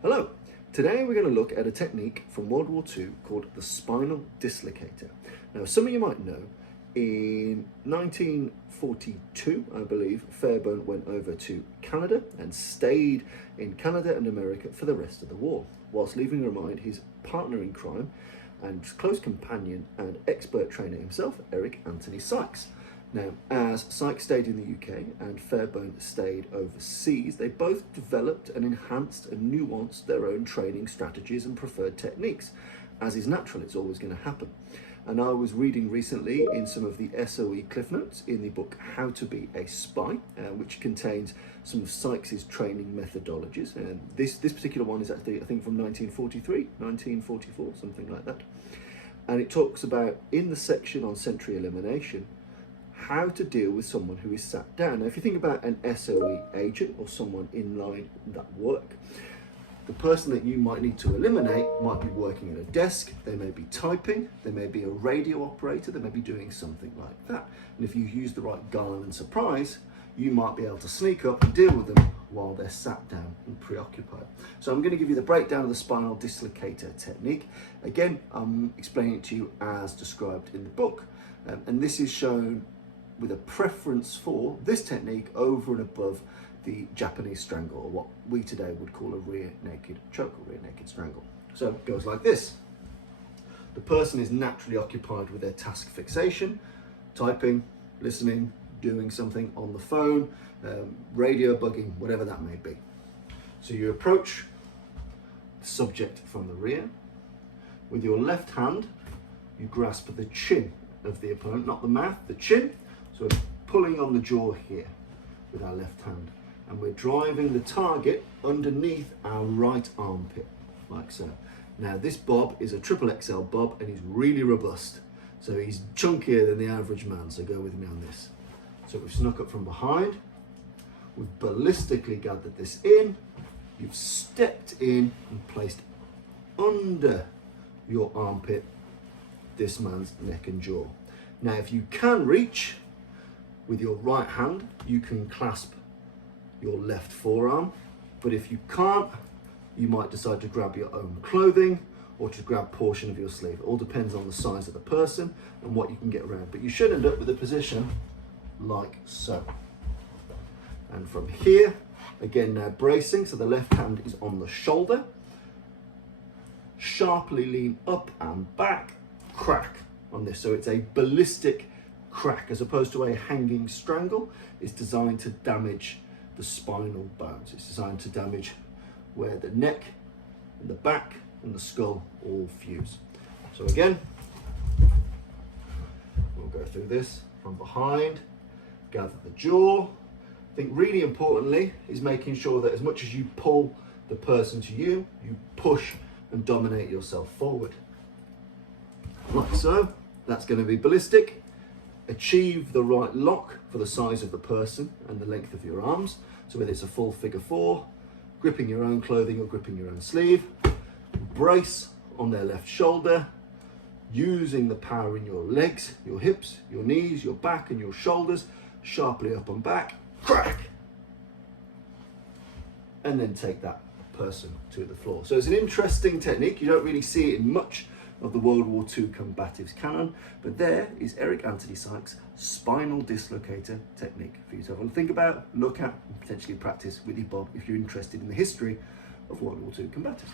Hello, today we're going to look at a technique from World War II called the spinal dislocator. Now, some of you might know, in 1942, I believe, Fairbairn went over to Canada and stayed in Canada and America for the rest of the war, whilst leaving behind his partner in crime and close companion and expert trainer himself, Eric Anthony Sykes. Now, as Sykes stayed in the UK and Fairbairn stayed overseas, they both developed and enhanced and nuanced their own training strategies and preferred techniques. As is natural, it's always going to happen. And I was reading recently in some of the SOE cliff notes in the book How to Be a Spy, which contains some of Sykes' training methodologies. And this particular one is actually, I think, from 1943, 1944, something like that. And it talks about, in the section on sentry elimination, how to deal with someone who is sat down. Now, if you think about an SOE agent or someone in line that work, the person that you might need to eliminate might be working at a desk, they may be typing, they may be a radio operator, they may be doing something like that. And if you use the right guile and surprise, you might be able to sneak up and deal with them while they're sat down and preoccupied. So I'm going to give you the breakdown of the spinal dislocator technique. Again, I'm explaining it to you as described in the book. And this is shown with a preference for this technique over and above the Japanese strangle, or what we today would call a rear naked choke or rear naked strangle. So it goes like this. The person is naturally occupied with their task fixation, typing, listening, doing something on the phone, radio bugging, whatever that may be. So you approach the subject from the rear. With your left hand, you grasp the chin of the opponent, not the mouth, the chin. So we're pulling on the jaw here with our left hand, and we're driving the target underneath our right armpit, like so. Now, this Bob is a XXL Bob and he's really robust. So he's chunkier than the average man, so go with me on this. So we've snuck up from behind, we've ballistically gathered this in, you've stepped in and placed under your armpit this man's neck and jaw. Now, if you can reach, with your right hand, you can clasp your left forearm, but if you can't, you might decide to grab your own clothing or to grab a portion of your sleeve. It all depends on the size of the person and what you can get around, but you should end up with a position like so. And from here, again now bracing, so the left hand is on the shoulder, sharply lean up and back, crack on this. So it's a ballistic crack as opposed to a hanging strangle. It's designed to damage the spinal bones. It's designed to damage where the neck and the back and the skull all fuse. So again, we'll go through this from behind, gather the jaw. I think really importantly is making sure that as much as you pull the person to you, you push and dominate yourself forward. Like so. That's going to be ballistic. Achieve the right lock for the size of the person and the length of your arms. So whether it's a full figure four, gripping your own clothing or gripping your own sleeve, brace on their left shoulder, using the power in your legs, your hips, your knees, your back and your shoulders, sharply up and back, crack, and then take that person to the floor. So it's an interesting technique. You don't really see it in much of the World War II combatives canon, but there is Eric Anthony Sykes' spinal dislocator technique for you to have a think about, look at, and potentially practice with your Bob if you're interested in the history of World War II combatives.